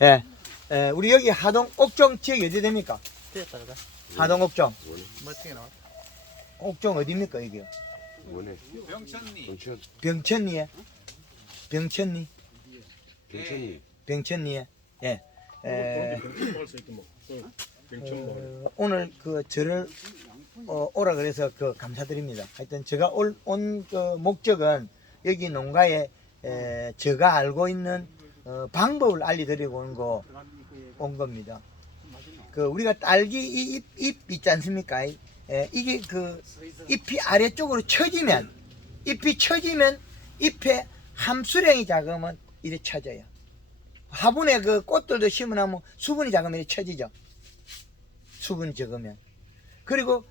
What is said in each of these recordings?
예. 우리 여기 하동 옥정 지역이 어디 됩니까? 됐다 그다. 하동 옥정. 멋지게 나왔다. 옥정 어디입니까, 여기요? 원해. 병천리. 병천. 병천리에. 병천리. 병천이. 병천리에. 예. 병천 먹을 수 있게 뭐. 병천 먹을. 오늘 그 저를 오라 그래서 그 감사드립니다. 하여튼 제가 온 그 목적은 여기 농가에 제가 알고 있는 방법을 알려드리고 온 겁니다. 그 우리가 딸기 잎 있지 않습니까? 이게 그 잎이 아래쪽으로 처지면 잎이 처지면 잎에 함수량이 작으면 이래 처져요. 화분에 그 꽃들도 심으면 수분이 작으면 이래 처지죠. 수분이 적으면. 그리고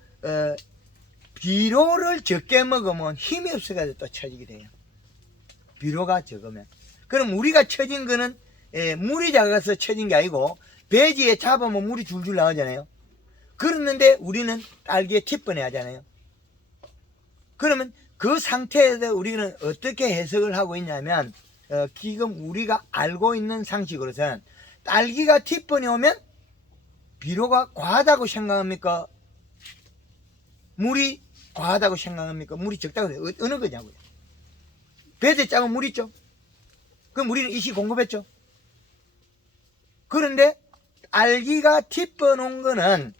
비료를 적게 먹으면 힘이 없어가지고 또 처지게 돼요. 비료가 적으면. 그럼 우리가 처진 거는 물이 작아서 처진 게 아니고 배지에 잡으면 물이 줄줄 나오잖아요. 그랬는데 우리는 딸기에 팁번에 하잖아요. 그러면 그 상태에서 우리는 어떻게 해석을 하고 있냐면 지금 우리가 알고 있는 상식으로서는 딸기가 팁번에 오면 비료가 과하다고 생각합니까? 물이 과하다고 생각합니까? 물이 적다고 해요. 어느 거냐고요? 배대 작은 물 있죠? 그럼 우리는 이시 공급했죠? 그런데 딸기가 팁번 온 거는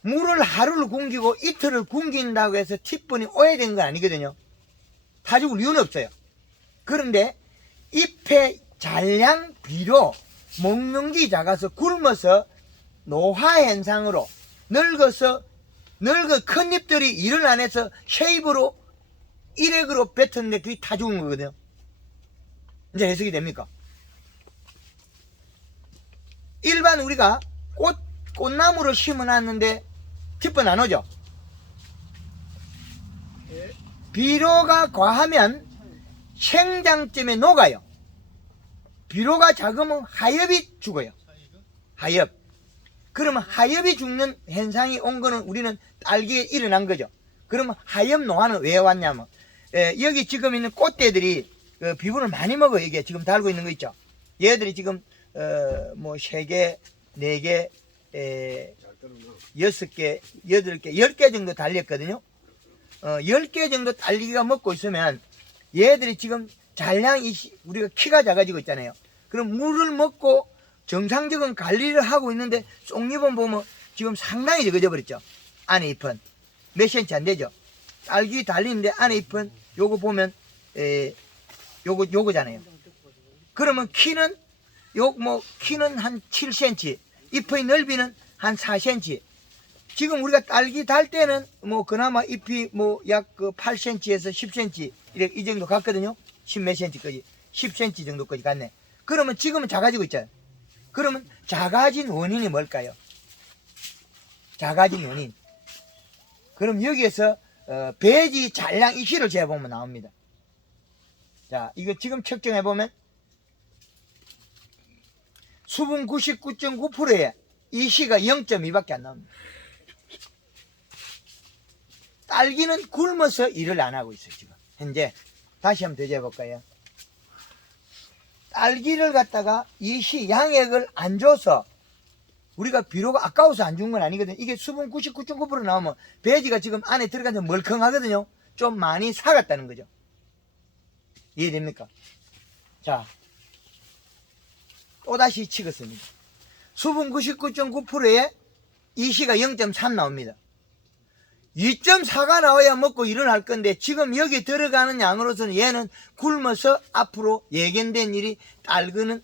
물을 하루를 굶기고 이틀을 굶긴다고 해서 팁번이 오야 되는 건 아니거든요. 다 죽을 이유는 없어요. 그런데 잎에 잔량 비료 먹는 게 작아서 굶어서 노화 현상으로 늙어 큰 잎들이 일을 안 해서 쉐입으로 일액으로 뱉었는데 그게 다 죽은 거거든요. 이제 해석이 됩니까? 일반 우리가 꽃나무를 심어놨는데 팁번 안 오죠? 비료가 과하면 생장점에 녹아요. 비료가 작으면 하엽이 죽어요. 하엽. 그러면 하엽이 죽는 현상이 온 거는 우리는 딸기에 일어난 거죠. 그러면 하엽 노화는 왜 왔냐면 여기 지금 있는 꽃대들이 비분을 많이 먹어요. 이게 지금 달고 있는 거 있죠. 얘들이 지금 뭐 3개, 4개, 6개, 8개, 10개 정도 달렸거든요. 10개 정도 딸기가 먹고 있으면 얘들이 지금 잔량이 우리가 키가 작아지고 있잖아요. 그럼 물을 먹고 정상적인 관리를 하고 있는데 쪽잎은 보면 지금 상당히 적어져 버렸죠. 안에 잎은 몇 센치 안 되죠. 딸기 달리는데 안에 잎은 요거 보면 요거잖아요. 그러면 키는 키는 한 7cm, 잎의 넓이는 한 4cm. 지금 우리가 딸기 달 때는 그나마 잎이 약 8cm에서 10cm 이 정도 갔거든요. 10몇 cm까지 10cm 정도까지 갔네. 그러면 지금은 작아지고 있잖아요. 그러면 작아진 원인이 뭘까요? 작아진 원인. 그럼 여기에서 배지 잔량 이시를 재보면 나옵니다. 자, 이거 지금 측정해보면 수분 99.9%에 이시가 0.2밖에 안 나옵니다. 딸기는 굶어서 일을 안 하고 있어요. 지금 현재. 다시 한번 더 재볼까요? 딸기를 갖다가 이시 양액을 안 줘서 우리가 비료가 아까워서 안 준 건 아니거든요. 이게 수분 99.9% 나오면 배지가 지금 안에 들어가서 멀컹하거든요. 좀 많이 사갔다는 거죠. 이해됩니까? 자, 또다시 치겠습니다. 수분 99.9%에 이시가 0.3 나옵니다. 2.4가 나와야 먹고 일어날 건데 지금 여기 들어가는 양으로서는 얘는 굶어서 앞으로 예견된 일이 딸기는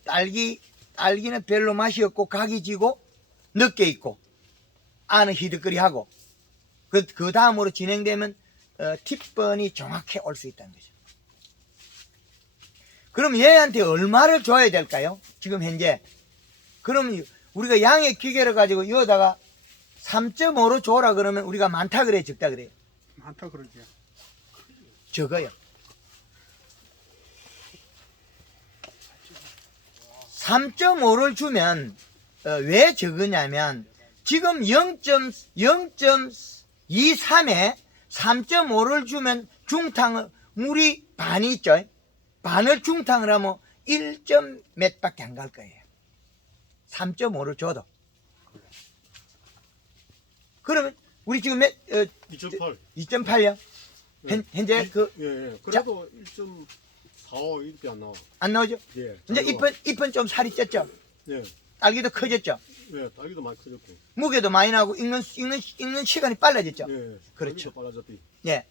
별로 맛이 없고 각이 지고 늦게 있고 안은 희득거리하고 그 다음으로 진행되면 팁번이 정확히 올 수 있다는 거죠. 그럼 얘한테 얼마를 줘야 될까요? 지금 현재. 그럼 우리가 양의 기계를 가지고 여기다가 3.5로 줘라 그러면 우리가 많다 그래, 적다 그래요? 많다 그러죠. 적어요. 3.5를 주면 왜 적으냐면 지금 0.23에 3.5를 주면 중탕 물이 반이 있죠. 반을 중탕을 하면 1점 몇밖에 안 갈 거예요. 3.5를 줘도. 그러면 우리 지금 2.8. 2.8요? 현재 그 예. 그래도 1.45 이렇게 안 나와. 안 나오죠? 예. 이제 잎은 좀 살이 쪘죠? 예. 딸기도 커졌죠? 예. 딸기도 많이 커졌고. 무게도 많이 나고 익는 시간이 빨라졌죠? 예. 그렇죠. 딸기도 빨라졌디. 예.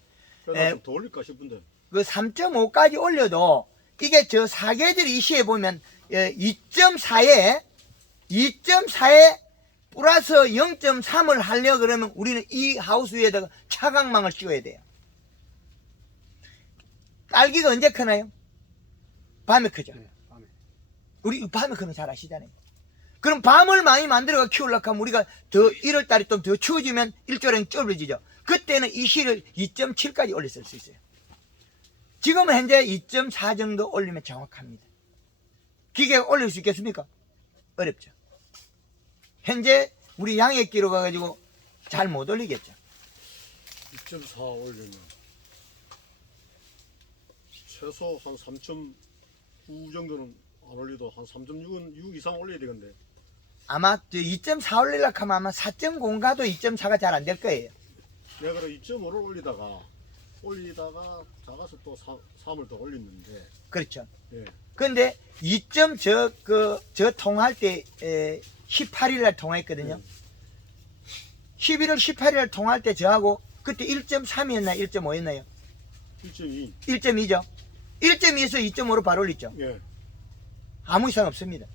그래서 좀더 올릴까 싶은데. 그 3.5까지 올려도 이게 저 사계절 이 시에 보면 2.4에 플러스 0.3을 하려 그러면 우리는 이 하우스 위에다가 차광망을 씌워야 돼요. 딸기가 언제 크나요? 밤에 크죠. 네, 밤에. 우리 밤에 크는 잘 아시잖아요. 그럼 밤을 많이 만들어가 키우려고 하면 우리가 더 1월달에 좀 더 추워지면 일조량이 좁아지죠. 그때는 이 시를 2.7까지 올렸을 수 있어요. 지금은 현재 2.4 정도 올리면 정확합니다. 기계가 올릴 수 있겠습니까? 어렵죠. 현재 우리 양액기로 가가지고 잘 못 올리겠죠. 2.4 올리면 최소 한 3.9 정도는 안 올려도 한 3.6은 6 이상 올려야 되겠는데. 아마 2.4 올리려고 하면 아마 4.0 가도 2.4가 잘 안 될 거예요. 내가 그래 2.5를 올리다가 작아서 또 3을 더 올렸는데. 그렇죠. 예. 근데 2저 통화할 때 18일 날 통화했거든요. 11월 18일 날 통화할 때 저하고 그때 1.3이었나요? 1.5였나요? 1.2. 1.2죠. 1.2에서 2.5로 바로 올렸죠. 예. 아무 이상 없습니다.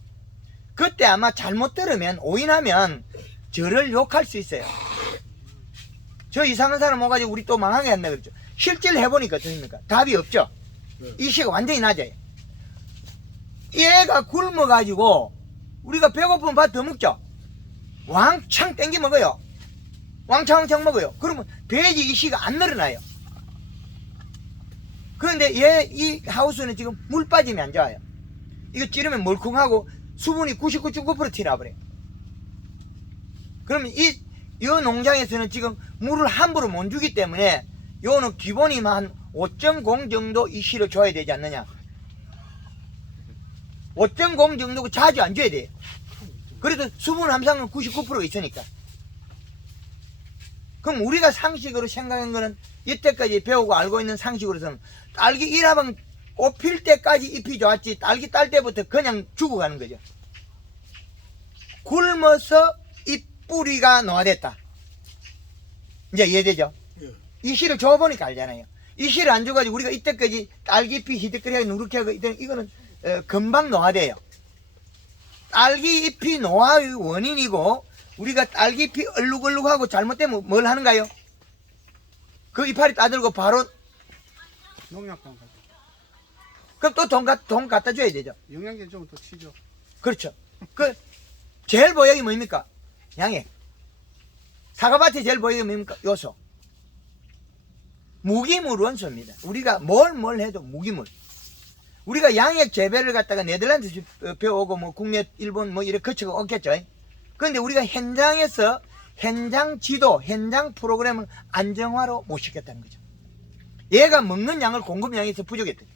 그때 아마 잘못 들으면 오인하면 저를 욕할 수 있어요. 저 이상한 사람 오가지고 우리 또 망하게 한다 그랬죠. 실제로 해보니까 어떻습니까? 답이 없죠. 네. 이 시가 완전히 낮아요. 얘가 굶어가지고 우리가 배고프면 밥 더 먹죠. 왕창 땡겨 먹어요. 왕창 먹어요. 그러면 돼지 이 시가 안 늘어나요. 그런데 얘 이 하우스는 지금 물 빠지면 안 좋아요. 이거 찌르면 멀컹하고 수분이 99.9% 튀어나버려요. 그러면 이 농장에서는 지금 물을 함부로 못 주기 때문에 요는 기본이 한 5.0 정도 이 시를 줘야 되지 않느냐. 5.0 정도고 자주 안 줘야 돼요. 그래도 수분 함량은 99%가 있으니까. 그럼 우리가 상식으로 생각한 거는 이때까지 배우고 알고 있는 상식으로서는 딸기 1화방 꽃필 때까지 잎이 좋았지 딸기 딸 때부터 그냥 죽어가는 거죠. 굶어서 잎뿌리가 노화됐다. 이제 이해되죠? 예. 이 씨를 줘보니까 알잖아요. 이 씨를 안 줘가지고 우리가 이때까지 딸기잎이 희득거리하게 누렇게 하고 이거는 금방 노화돼요. 딸기 잎이 노화의 원인이고 우리가 딸기 잎이 얼룩얼룩하고 잘못되면 뭘 하는가요? 그 이파리 따들고 바로 농약방 가죠. 그럼 또 돈 갖다 줘야 되죠. 영양제 좀 더 치죠. 그렇죠. 그 제일 보약이 뭡니까? 양액. 사과밭에 제일 보약이 뭡니까? 요소. 무기물 원소입니다. 우리가 뭘 해도 무기물. 우리가 양액 재배를 갖다가 네덜란드에서 배워오고 뭐 국내 일본 뭐 이렇게 거쳐가 없겠죠. 그런데 우리가 현장에서 현장 지도, 현장 프로그램을 안정화로 못 시켰다는 거죠. 얘가 먹는 양을 공급량에서 부족했다.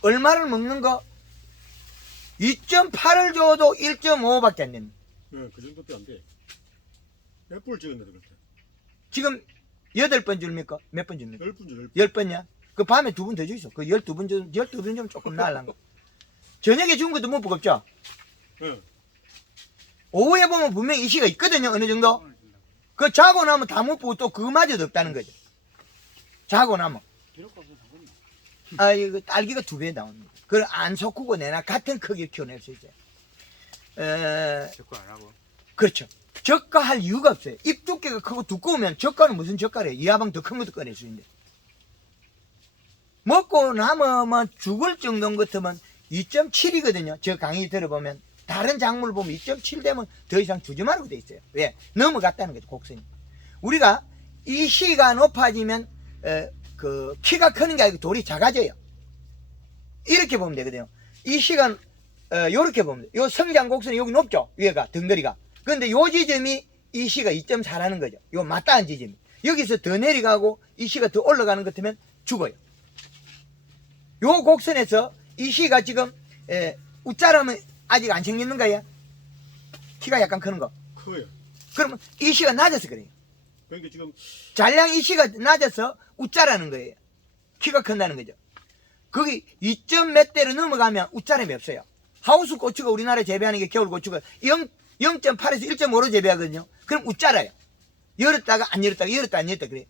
얼마를 먹는 거? 2.8을 줘도 1.5밖에 안 됩니다. 예, 그 정도밖에 안 돼. 몇 불 찍었는데 그때? 지금 8번 줍니까? 몇 번 줍니까? 10분 10번이야? 그 밤에 2분 더 줘 있어. 그 12번 좀 조금 나으려는 거. 저녁에 준 것도 못 버겁죠? 예. 오후에 보면 분명히 이시가 있거든요. 어느 정도? 그 자고 나면 다 못 보고 또 그마저도 없다는 거죠. 자고 나면. 아, 이거 딸기가 2배 나옵니다. 그걸 안 섞고 내나 같은 크기를 키워낼 수 있어요. 제거 안 하고. 그렇죠. 저가할 이유가 없어요. 잎 두께가 크고 두꺼우면 저가는 무슨 저가래요? 이하방 더 큰 것도 꺼낼 수 있는데. 먹고 남으면 죽을 정도인 것 같으면 2.7이거든요. 저 강의 들어보면. 다른 작물 보면 2.7 되면 더 이상 주지 말라고 돼 있어요. 왜? 넘어갔다는 거죠, 곡선이. 우리가 이 시가 높아지면, 그, 키가 크는 게 아니고 돌이 작아져요. 이렇게 보면 되거든요. 이 시가, 요렇게 보면 돼요. 요 성장 곡선이 여기 높죠? 위에가, 덩어리가. 근데 요 지점이 이 시가 2.4라는 거죠. 요 맞닿은 지점이. 여기서 더 내려가고 이 시가 더 올라가는 것 같으면 죽어요. 요 곡선에서 이 시가 지금 웃자라면 아직 안 생기는 거야. 키가 약간 크는 거. 커요. 그러면 이 시가 낮아서 그래요. 그러니까 지금 잔량 이 시가 낮아서 웃자라는 거예요. 키가 큰다는 거죠. 거기 2점 몇 대로 넘어가면 웃자람이 없어요. 하우스 고추가 우리나라에 재배하는 게 겨울 고추가 0.8에서 1.5로 재배하거든요. 그럼 웃자라요. 열었다가 안 열었다가 열었다 안 열었다 그래요.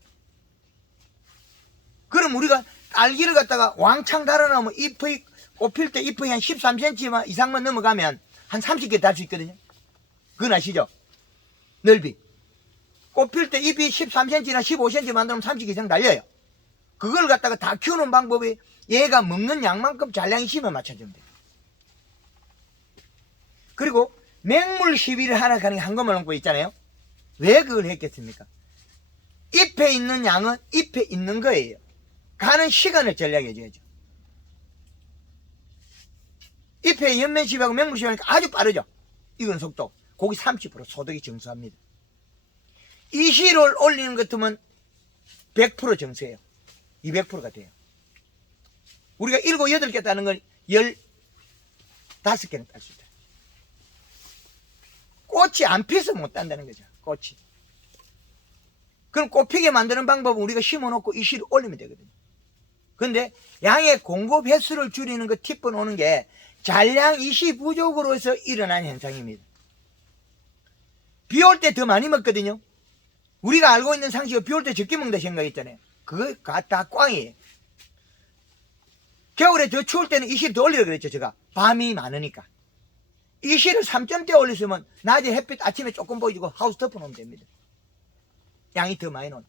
그럼 우리가 딸기를 갖다가 왕창 달아놓으면 잎의 꽃필 때 잎의 한 13cm 이상만 넘어가면 한 30개 달 수 있거든요. 그건 아시죠? 넓이. 꽃필 때 잎이 13cm나 15cm 만들면 30개 이상 달려요. 그걸 갖다가 다 키우는 방법이 얘가 먹는 양만큼 잔량이 심어 맞춰주면 돼요. 그리고 맹물 시비를 하나 가는 한꺼번에 놓고 있잖아요. 왜 그걸 했겠습니까? 잎에 있는 양은 잎에 있는 거예요. 가는 시간을 전략해줘야죠. 잎에 연면 시비하고 맹물 시비하니까 아주 빠르죠. 이건 속도. 거기 30% 소득이 정수합니다. 이 시를 올리는 것 같으면 100% 정수예요. 200%가 돼요. 우리가 7, 8개 따는 걸 15개는 딸 수 있다. 꽃이 안 피서 못 딴다는 거죠. 꽃이. 그럼 꽃 피게 만드는 방법은 우리가 심어놓고 이 씨를 올리면 되거든요. 근데 양의 공급 횟수를 줄이는 그 팁은 오는 게 잔량 이시 부족으로 해서 일어난 현상입니다. 비 올 때 더 많이 먹거든요. 우리가 알고 있는 상식은 비 올 때 적게 먹는다 생각했잖아요. 그거 다 꽝이에요. 겨울에 더 추울 때는 이시를 더 올리라 그랬죠. 제가 밤이 많으니까. 이시를 3점대 올렸으면 낮에 햇빛 아침에 조금 보여주고 하우스 덮어놓으면 됩니다. 양이 더 많이 나온다.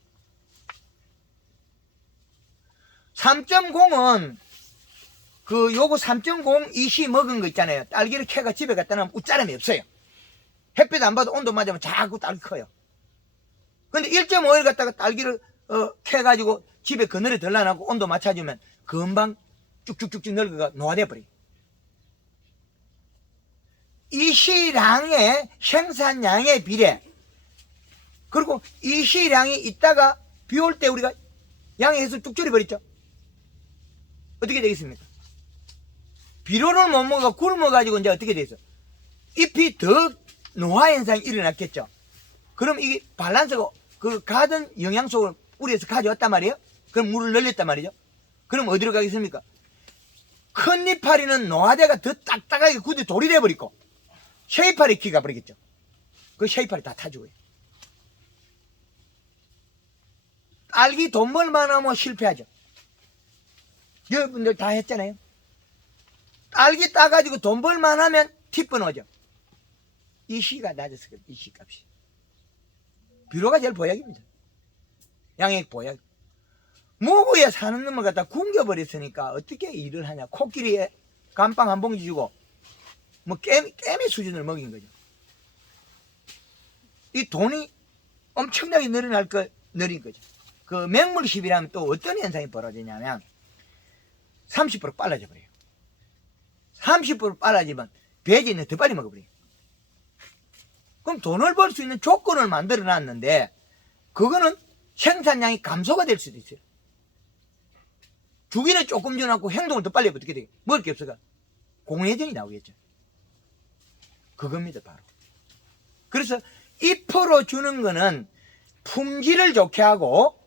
3.0은 요거 3.0 이시 먹은 거 있잖아요. 딸기를 캐가 집에 갖다 놓으면 웃자람이 없어요. 햇빛 안 봐도 온도 맞으면 자꾸 딸기 커요. 근데 1.5를 갖다가 딸기를 캐가지고 집에 그늘에 들러놔고 온도 맞춰주면 금방 쭉쭉쭉쭉 늙어가 노화돼 버려요. 이 시량의 생산량의 비례, 그리고 이 시량이 있다가 비 올 때 우리가 양의 횟수 쭉 줄여버렸죠. 어떻게 되겠습니까? 비료를 못 먹어 굶어가지고 이제 어떻게 되겠어? 잎이 더 노화 현상이 일어났겠죠. 그럼 이게 밸런스가 그 가던 영양소를 뿌리에서 가져왔단 말이에요. 그럼 물을 늘렸단 말이죠. 그럼 어디로 가겠습니까? 큰 이파리는 노화대가 더 딱딱하게 굳이 돌이 돼버리고 쉐이파리 키가 버리겠죠. 그 쉐이파리 다 타죽어요. 딸기 돈 벌만 하면 실패하죠. 여러분들 다 했잖아요. 딸기 따가지고 돈 벌만 하면 팁번 오죠. 이 시가 낮아서 그래요. 이 시 값이. 비료가 제일 보약입니다. 양액 보약. 무구에 사는 놈을 갖다 굶겨버렸으니까 어떻게 일을 하냐. 코끼리에 감빵 한 봉지 주고 뭐 깨미 수준을 먹인 거죠. 이 돈이 엄청나게 늘린 거죠. 그 맹물 시비라면 또 어떤 현상이 벌어지냐면 30% 빨라져 버려요. 30% 빨라지면 배지는 더 빨리 먹어버려요. 그럼 돈을 벌 수 있는 조건을 만들어 놨는데 그거는 생산량이 감소가 될 수도 있어요. 주기는 조금 줘놓고 행동을 더 빨리 하면 어떻게 돼요? 먹을 게 없어가 공회전이 나오겠죠. 그겁니다 바로. 그래서 잎으로 주는 거는 품질을 좋게 하고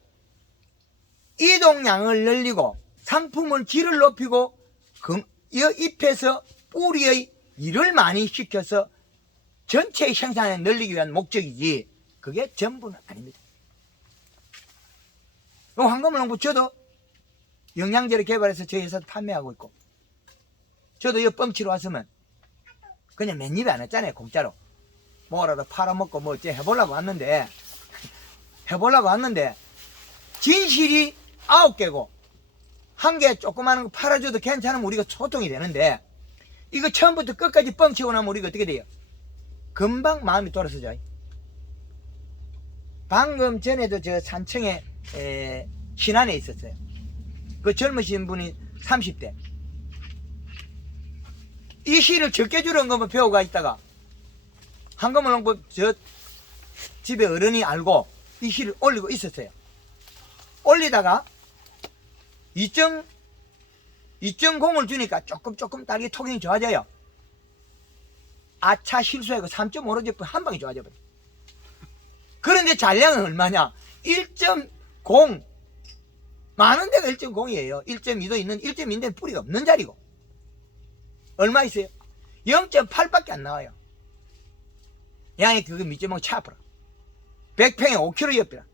이동량을 늘리고 상품을 질을 높이고 이 잎에서 뿌리의 일을 많이 시켜서 전체의 생산을 늘리기 위한 목적이지 그게 전부는 아닙니다. 황금을 저도 영양제를 개발해서 저희 회사도 판매하고 있고 저도 이 뻥치러 왔으면 그냥 맨입에 안 했잖아요. 공짜로 뭐라도 팔아먹고 뭐 어째 해보려고 왔는데 진실이 9개고 한 개 조그마한 거 팔아줘도 괜찮으면 우리가 소통이 되는데 이거 처음부터 끝까지 뻥치고 나면 우리가 어떻게 돼요? 금방 마음이 돌아서죠. 방금 전에도 저 산청에 신안에 있었어요. 그 젊으신 분이 30대 이 시를 적게 주는 것만 배우가 있다가 한꺼번에 저 집에 어른이 알고 이 시를 올리고 있었어요. 올리다가 2.0을 주니까 조금 딸기 토경이 좋아져요. 아차 실수하고 3.5로 접근 한 방에 좋아져 버려. 그런데 잔량은 얼마냐? 1.0 많은 데가 1.0이에요. 1.2도 있는 1.2인데는 뿌리가 없는 자리고. 얼마 있어요? 0.8밖에 안 나와요. 양이 그거 밑주먹 차프라. 100평에 5kg 옆이라.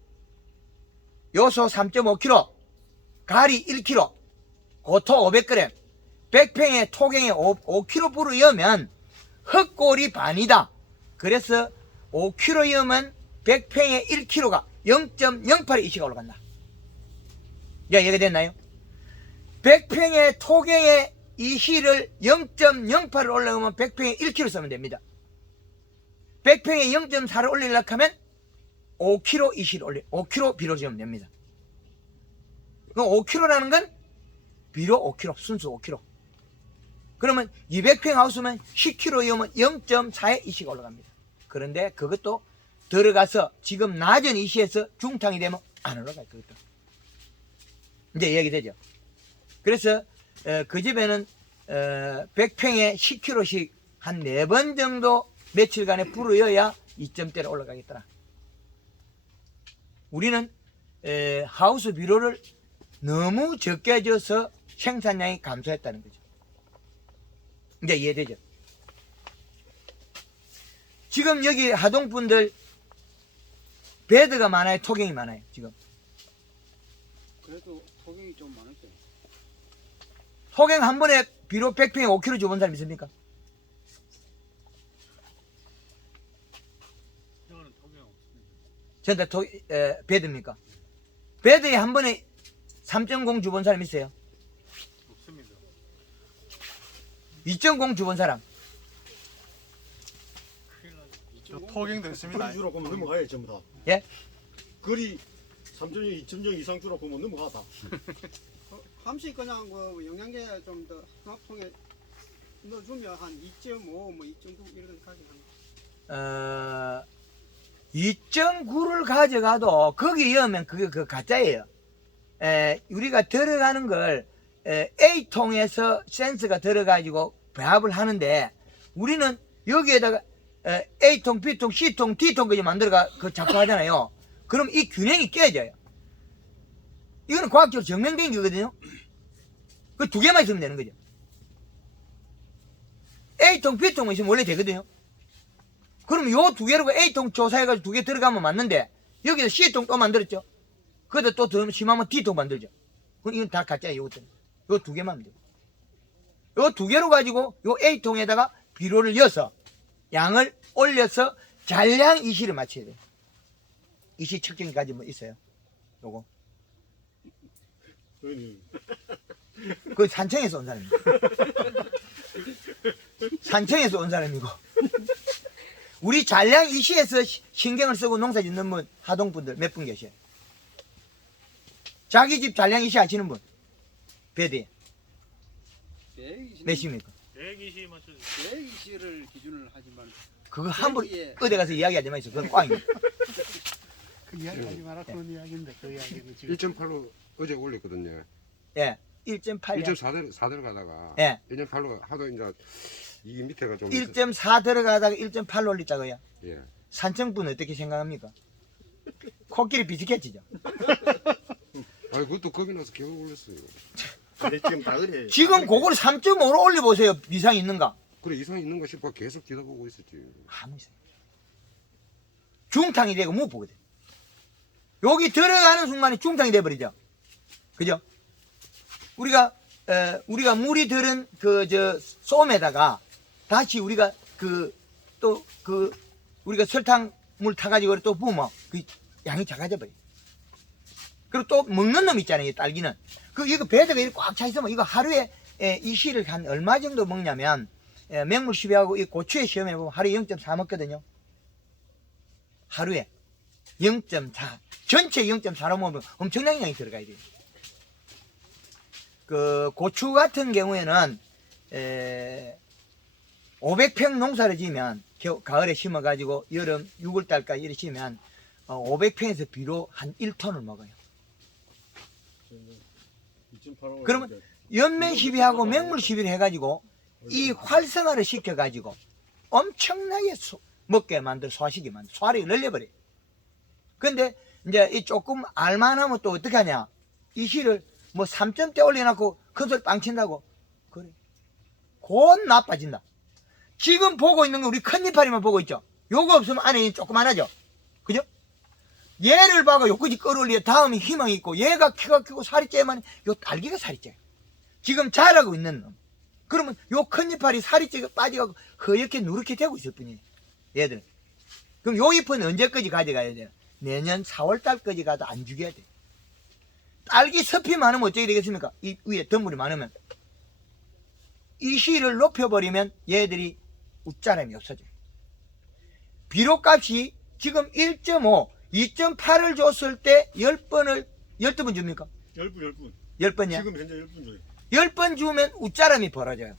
요소 3.5kg, 가리 1kg, 고토 500g, 100평에 토경에 5kg 불을 여면 흙골이 반이다. 그래서 5kg 여면 100평에 1kg가 0.08의 이시가 올라간다. 야, 이해가 됐나요? 100평에 토경에 이시를 0.08을 올라가면 100평에 1kg 쓰면 됩니다. 100평에 0.4를 올리려고 하면 5kg 이시를 5kg 비료 지으면 됩니다. 그럼 5kg라는 건 비료 5kg, 순수 5kg. 그러면 200평 하우스면 10kg 이으면 0.4의 이시가 올라갑니다. 그런데 그것도 들어가서 지금 낮은 이시에서 중탕이 되면 안 올라가요. 그것도. 이제 얘기되죠. 그래서 그 집에는 100평에 10kg씩 한 4번 정도 며칠간에 불어여야 2점대로 올라가겠더라. 우리는 하우스 비료를 너무 적게 줘서 생산량이 감소했다는 거죠. 이제 이해되죠? 지금 여기 하동분들 베드가 많아요? 토경이 많아요? 지금 그래도 토경이 좀 많았죠. 토경 한 번에 비료 100평에 5kg 줘본 사람 있습니까? 저는 토경 없습니다. 전다 베드입니까? 베드에 한 번에 3.0 줘본 사람 있어요? 없습니다. 2.0 줘본 사람? 저 토경도 있습니다. 거리 주라고 하면 넘어가요 전부 다. 예? 거리 3.0, 2.0 이상 주라고 하면 넘어가다. 함식 그냥 그 영양제 좀 더 화합통에 넣어주면 한 2.5, 뭐 2.9 이런 가게 합니다. 2.9를 가져가도 거기 넣으면 그게 그 가짜예요. 우리가 들어가는 걸 A통에서 센서가 들어가지고 배합을 하는데 우리는 여기에다가 A통, B통, C통, D통까지 만들어가 그 자꾸 하잖아요. 그럼 이 균형이 깨져요. 이거는 과학적으로 증명된 거거든요. 그 두 개만 있으면 되는 거죠. A통, B통만 있으면 원래 되거든요. 그럼 요 두 개로 A통 조사해가지고 두 개 들어가면 맞는데 여기서 C통 또 만들었죠. 그것도 또 더 심하면 D통 만들죠. 그럼 이건 다 가짜예요. 요것들은. 요 두 개만 하면 돼요. 요 두 개로 가지고 요 A통에다가 비료를 넣어서 양을 올려서 잔량 이시를 맞춰야 돼요. 이시 측정기까지 뭐 있어요. 요거. 그 산청에서 온 사람입니다. 산청에서 온 사람이고. 우리 잔량 이시에서 신경을 쓰고 농사 짓는 분, 하동분들 몇 분 계셔요? 자기 집 잔량 이시 하시는 분? 배드에. 몇십니까? 120 맞춰. 120을 기준을 하지만 그거 함부로 여기에- 어디 가서 이야기하지 마세요. 그건 꽝이에요. 그 이야기하지 마라 그런 이야기인데 그 이야기는 지금 1.8로 어제 올렸거든요. 예. 1.8. 1.4대로 가다가 예. 1.8로 하도 이제 이 밑에가 좀 1.4 들어가다가 1.8로 올렸다고요. 예. 산청분 어떻게 생각합니까? 코끼리 비슷해지죠. 아니 그것도 겁이 나서 겨우 올렸어요. 근데 지금 다 그래. 지금 그거를 3.5로 올려보세요. 이상 있는가? 그래 이상 있는 거 싶어 계속 뒤다보고 있었지. 아무 이상. 중탕이 되고 못 보거든. 여기 들어가는 순간에 중탕이 돼버리죠. 그죠? 우리가 물이 들은 솜에다가 다시 우리가 우리가 설탕물 타가지고 또 부으면 그 양이 작아져 버려. 그리고 또 먹는 놈 있잖아요. 딸기는. 이거 배드가 이렇게 꽉 차 있으면 이거 하루에 이 씨를 한 얼마 정도 먹냐면 맹물 시비하고 이 고추에 시험해 보면 하루에 0.4 먹거든요. 하루에 0.4 전체 0.4로 먹으면 엄청난 양이 들어가야 돼요. 그 고추 같은 경우에는 500평 농사를 지으면 가을에 심어가지고 여름 6월달까지 이렇게 심으면 500평에서 비로 한 1톤을 먹어요. 2.8로 그러면 연면 시비하고 맹물 시비를 해가지고 이 활성화를 시켜가지고 엄청나게 먹게 만들, 소화시키게 만들, 소화력을 늘려버려요. 근데 이제 이 조금 알만하면 또 어떻게 하냐? 이 실을 뭐 3점대 올려놓고 큰 소리 빵 친다고. 그래. 곧 나빠진다. 지금 보고 있는 건 우리 큰 이파리만 보고 있죠. 요거 없으면 안에 조그만하죠. 그죠? 얘를 봐가 요까지 끌어올려 다음에 희망이 있고, 얘가 키가 크고 살이 째면 요 딸기가 살이 째. 지금 자라고 있는 놈. 그러면 요 큰 이파리 살이 째가 빠져가고 허옇게 누렇게 되고 있을 뿐이에요. 얘들은. 그럼 요 잎은 언제까지 가져가야 돼요? 내년 4월달까지 가도 안 죽여야 돼. 딸기 섭이 많으면 어떻게 되겠습니까? 이 위에 덤물이 많으면. 이 실을 높여버리면 얘들이 웃자람이 없어져요. 비료값이 지금 1.5, 2.8을 줬을 때 12번 줍니까? 10분. 10번이야? 지금 현재 10분 줘요. 10번 주면 웃자람이 벌어져요.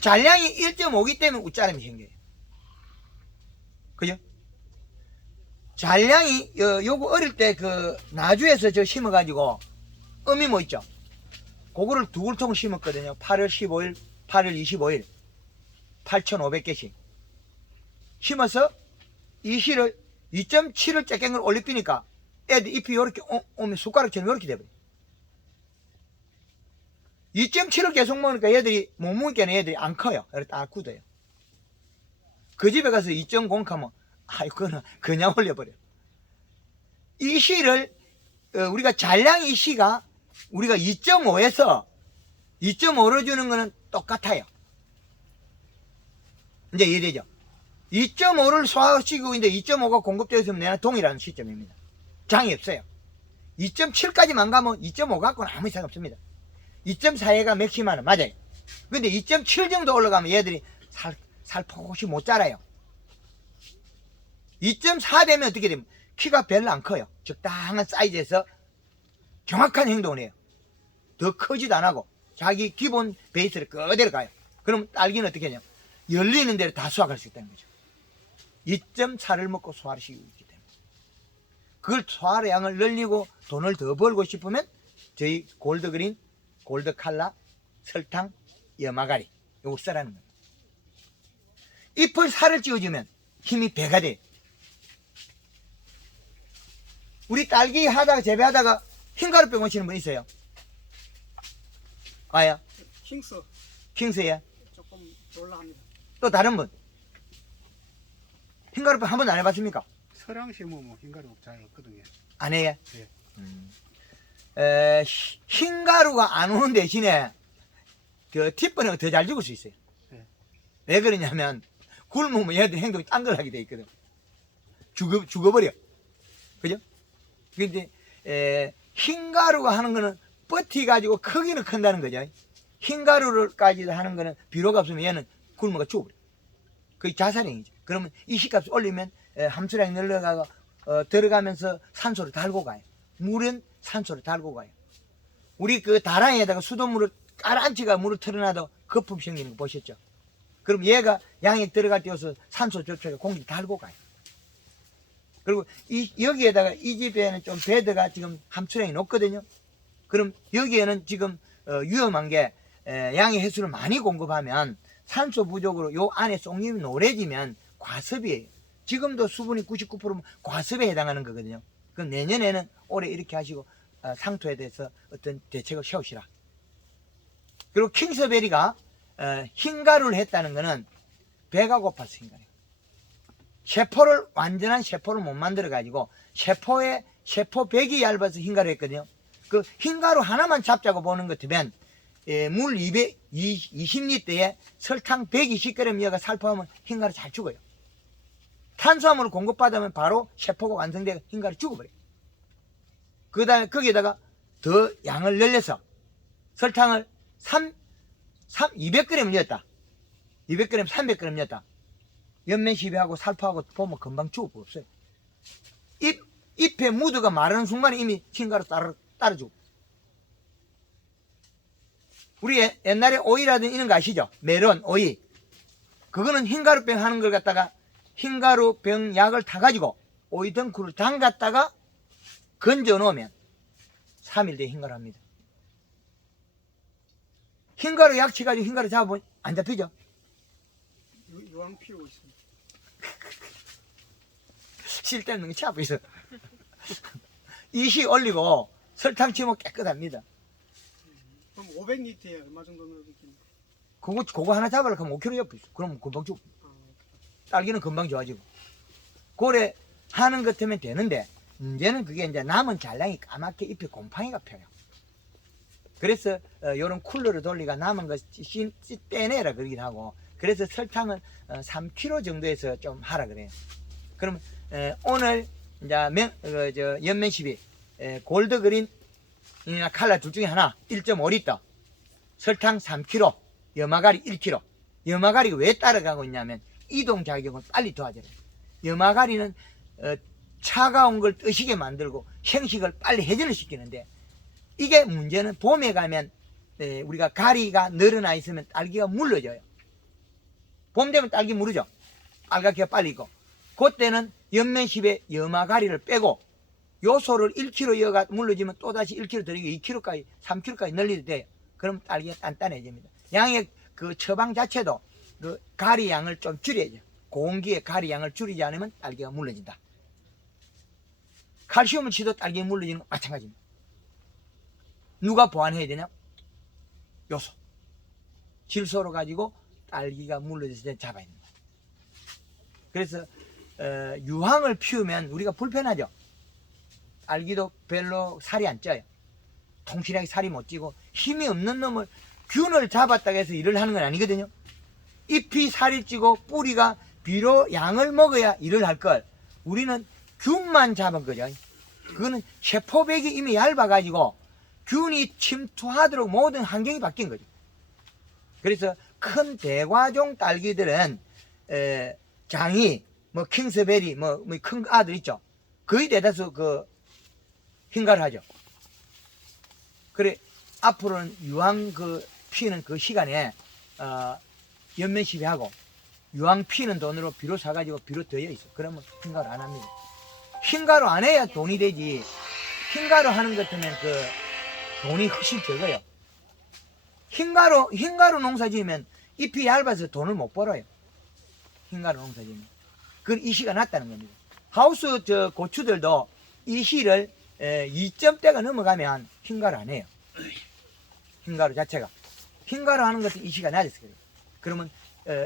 잔량이 1.5기 때문에 웃자람이 생겨요. 그죠? 잔량이, 요거 어릴 때 나주에서 저 심어가지고, 어미모 있죠? 그거를 2통을 심었거든요. 8월 15일, 8월 25일. 8,500개씩. 심어서 이 실을 2.7을 째깬 걸 올리피니까 애들 잎이 요렇게 오면 숟가락처럼 요렇게 돼버려. 2.7을 계속 먹으니까 얘들이 못 먹으니까 얘들이 안 커요. 이렇게 딱 굳어요. 그 집에 가서 2.0 하면 그거는 그냥 올려버려. 이 실을 우리가 잔량 이 시가 우리가 2.5에서 2.5로 주는 거는 똑같아요. 이제 이해되죠? 2.5를 소화시키고 있는데 2.5가 공급되어 있으면 내가 동일한 시점입니다. 장이 없어요. 2.7까지만 가면 2.5 갖고는 아무 이상 없습니다. 2.4가 맥시마는 맞아요. 근데 2.7 정도 올라가면 얘들이 살포시 못 자라요. 2.4 되면 어떻게 되면 키가 별로 안 커요. 적당한 사이즈에서 정확한 행동을 해요. 더 크지도 안 하고 자기 기본 베이스를 그대로 가요. 그럼 딸기는 어떻게 하냐? 열리는 대로 다 수확할 수 있다는 거죠. 2.4를 먹고 소화를 시키고 있기 때문에. 그걸 소화의 양을 늘리고 돈을 더 벌고 싶으면 저희 골드그린, 골드칼라, 설탕, 염화가리 요거 쓰라는 거예요. 잎을 살을 찌워주면 힘이 배가 돼요. 우리 딸기 하다가 재배하다가 흰가루병 오시는 분 있어요? 아야? 킹스야? 조금 놀라합니다. 또 다른 분? 흰가루병 한 번도 안 해봤습니까? 서량 심으면 흰가루 잘 없거든요. 안 해요? 예. 흰가루가 안 오는 대신에 팁번호가 더 잘 죽을 수 있어요. 네. 왜 그러냐면 굶으면 얘들 행동이 딴 걸 하게 돼 있거든. 죽어버려. 그죠? 근데 흰가루가 하는 거는 버티가지고 크기는 큰다는 거죠. 흰가루를까지 하는 거는 비료가 없으면 얘는 굶어가 죽어버려. 그게 자살행위죠. 그러면 이 시값을 올리면 함수량이 늘어가고 들어가면서 산소를 달고 가요. 물은 산소를 달고 가요. 우리 다랑에다가 수돗물을 깔아앉히가 물을 틀어놔도 거품 생기는 거 보셨죠? 그럼 얘가 양이 들어갈 때 여기서 산소 접촉해 공기를 달고 가요. 그리고 여기에다가 이 집에는 좀 베드가 지금 함수량이 높거든요. 그럼 여기에는 지금 위험한 게 양의 횟수를 많이 공급하면 산소 부족으로 요 안에 쏙잎이 노래지면 과습이에요. 지금도 수분이 99%면 과습에 해당하는 거거든요. 그럼 내년에는 올해 이렇게 하시고 상토에 대해서 어떤 대책을 세우시라. 그리고 킹스베리가 흰가루를 했다는 거는 배가 고파서 흰가루. 완전한 세포를 못 만들어 가지고 세포 백이 얇아서 흰가루 했거든요. 그 흰가루 하나만 잡자고 보는 것 같으면 물 220리터에 설탕 120g 여가 살포하면 흰가루 잘 죽어요. 탄수화물을 공급받으면 바로 세포가 완성되고 흰가루 죽어버려요. 그 다음에 거기에다가 더 양을 늘려서 설탕을 200g 넣었다. 200g, 300g 넣었다. 연면 시비하고 살포하고 보면 금방 죽을 거 없어요. 잎에 무드가 마르는 순간에 이미 흰가루 따라주고. 우리 옛날에 오이라든 이런 거 아시죠? 메론, 오이. 그거는 흰가루병 하는 걸 갖다가 흰가루병 약을 타가지고 오이 덩쿨을 담갔다가 건져 놓으면 3일 뒤에 흰가루 합니다. 흰가루 약치가지고 흰가루 잡아보면 안 잡히죠? 유황 피우고 있습니다. 쓸데없는 게 차고 있어. 이시 올리고 설탕 치면 깨끗합니다. 그럼 500리터에 얼마 정도 넣어줄게요? 그거 하나 잡으려고 하면 5kg 옆에 있어. 그럼 금방 죽고. 딸기는 금방 좋아지고. 고래 하는 것 같으면 되는데, 문제는 그게 이제 남은 잘량이 까맣게 잎에 곰팡이가 펴요. 그래서, 요런 쿨러를 돌리가 남은 거 떼내라 그러긴 하고, 그래서 설탕을 3kg 정도에서 좀 하라 그래요. 그러면, 오늘, 이제, 연면십이, 골드그린이나 칼라 둘 중에 하나, 1.5L, 설탕 3kg, 염화가리 1kg. 염화가리가 왜 따라가고 있냐면, 이동 작용을 빨리 도와줘요. 염화가리는 차가운 걸 뜨시게 만들고 형식을 빨리 회전을 시키는데, 이게 문제는 봄에 가면 우리가 가리가 늘어나 있으면 딸기가 물러져요. 봄 되면 딸기 무르죠. 빨갛게 빨리 익고. 그때는 옆면십에 염화가리를 빼고 요소를 1kg 여가 물러지면 또다시 1kg 더리고 2kg까지 3kg까지 늘리도 돼요. 그럼 딸기가 단단해집니다. 양의 그 처방 자체도 그 가리 양을 좀 줄여야죠. 공기의 가리 양을 줄이지 않으면 딸기가 물러진다. 칼슘을 치도 딸기가 물러지는 건 마찬가지입니다. 누가 보완해야 되냐? 요소. 질소로 가지고 딸기가 물러졌을 때 잡아야 됩니다. 그래서 유황을 피우면 우리가 불편하죠. 딸기도 별로 살이 안 쪄요. 통실하게 살이 못 찌고 힘이 없는 놈을 균을 잡았다고 해서 일을 하는 건 아니거든요. 잎이 살이 찌고 뿌리가 비로 양을 먹어야 일을 할 걸, 우리는 균만 잡은 거죠. 그거는 세포백이 이미 얇아가지고 균이 침투하도록 모든 환경이 바뀐 거죠. 그래서 큰 대과종 딸기들은 장이 뭐 킹스베리 뭐 큰 아들 있죠. 거의 대다수 그 흰가루 하죠. 그래 앞으로는 유황 그 피는 그 시간에 연면 시비하고 유황 피는 돈으로 비료 사가지고 비료 더여 있어. 그러면 흰가루 안 합니다. 흰가루 안 해야 돈이 되지. 흰가루 하는 것 같으면 그 돈이 훨씬 적어요. 흰가루 농사 지으면 잎이 얇아서 돈을 못 벌어요. 흰가루 농사 지으면. 그건 이시가 낮다는 겁니다. 하우스 고추들도 이시를 2점대가 넘어가면 흰가루 안 해요. 흰가루 자체가. 흰가루 하는 것도 이시가 낮아서 그래요. 그러면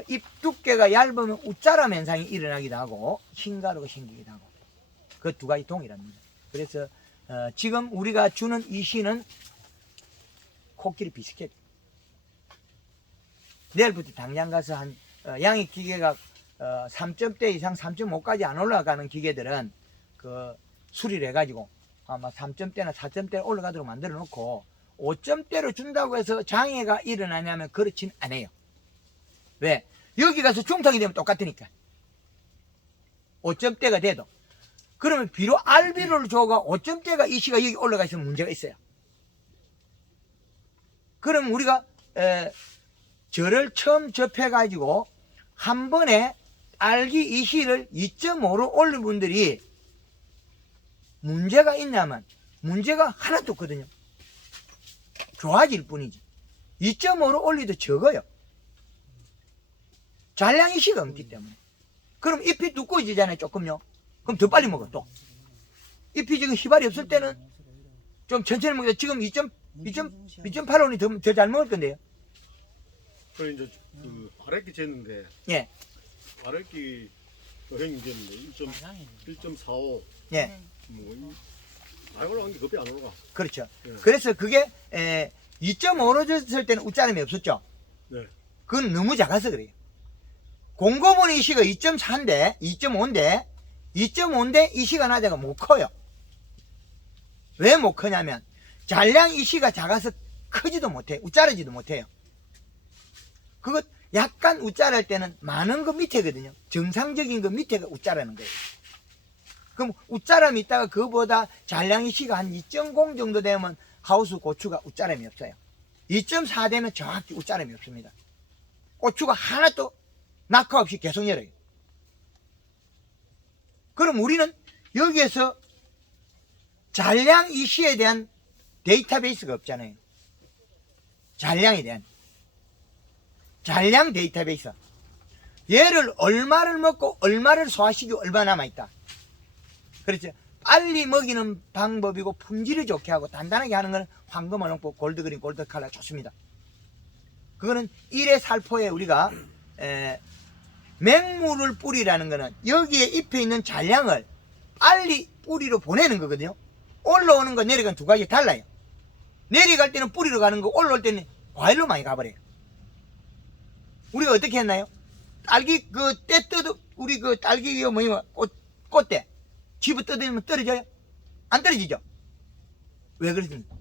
잎 두께가 얇으면 웃자람 현상이 일어나기도 하고 흰가루가 생기기도 하고 그 두 가지 동일합니다. 그래서 지금 우리가 주는 이시는 코끼리 비스켓. 내일부터 당장 가서 한 양의 기계가 3점대 이상 3.5까지 안 올라가는 기계들은 그 수리를 해가지고 아마 3점대나 4점대 올라가도록 만들어 놓고 5점대로 준다고 해서 장애가 일어나냐면 그렇진 않아요. 왜? 여기 가서 중탕이 되면 똑같으니까. 5점대가 돼도. 그러면 비록 알비로를 줘가 5점대가 이시가 여기 올라가 있으면 문제가 있어요. 그럼 우리가 저를 처음 접해가지고 한 번에 딸기 이시를 2.5로 올린 분들이 문제가 있냐면 문제가 하나도 없거든요. 좋아질 뿐이지. 2.5로 올리도 적어요. 잔량 이시가 없기 때문에. 그럼 잎이 두꺼워지잖아요, 조금요. 그럼 더 빨리 먹어, 또. 잎이 지금 희발이 없을 때는 좀 천천히 먹어요. 지금 2.8원이 더 잘 먹을 건데요. 그래 이제 그 아랫기 쟀는데 예, 아랫기 형님 쟀는데 1.45 예, 뭐 많이 올라간 게 급이 안 올라가. 그렇죠. 예. 그래서 그게 2.5로 줬을 때는 웃자람이 없었죠. 네. 그건 너무 작아서 그래요. 공고분 이시가 2.4인데 2.5인데 이시가 낮아가 못 커요. 왜 못 크냐면 잔량 이시가 작아서 크지도 못해. 웃자르지도 못해요. 그거 약간 웃자랄 때는 많은 거 밑에거든요. 정상적인 거 밑에가 웃자라는 거예요. 그럼 웃자람이 있다가 그거보다 잔량 이시가 한 2.0 정도 되면 하우스 고추가 웃자람이 없어요. 2.4 되면 정확히 웃자람이 없습니다. 고추가 하나도 낙하 없이 계속 열어요. 그럼 우리는 여기에서 잔량 이시에 대한 데이터베이스가 없잖아요. 잔량에 대한. 잔량 데이터베이스. 얘를 얼마를 먹고 얼마를 소화시키고 얼마 남아있다. 그렇죠. 빨리 먹이는 방법이고 품질이 좋게 하고 단단하게 하는 것은 황금어농법 골드그린 골드칼라 좋습니다. 그거는 1회 살포에 우리가 맹물을 뿌리라는 거는 여기에 잎에 있는 잔량을 빨리 뿌리로 보내는 거거든요. 올라오는 거 내려가는 두 가지 달라요. 내려갈 때는 뿌리로 가는 거, 올라올 때는 과일로 많이 가버려요. 우리가 어떻게 했나요? 딸기 때 뜯어 우리 딸기 꽃대 집어 뜯으면 떨어져요? 안 떨어지죠? 왜 그러십니까?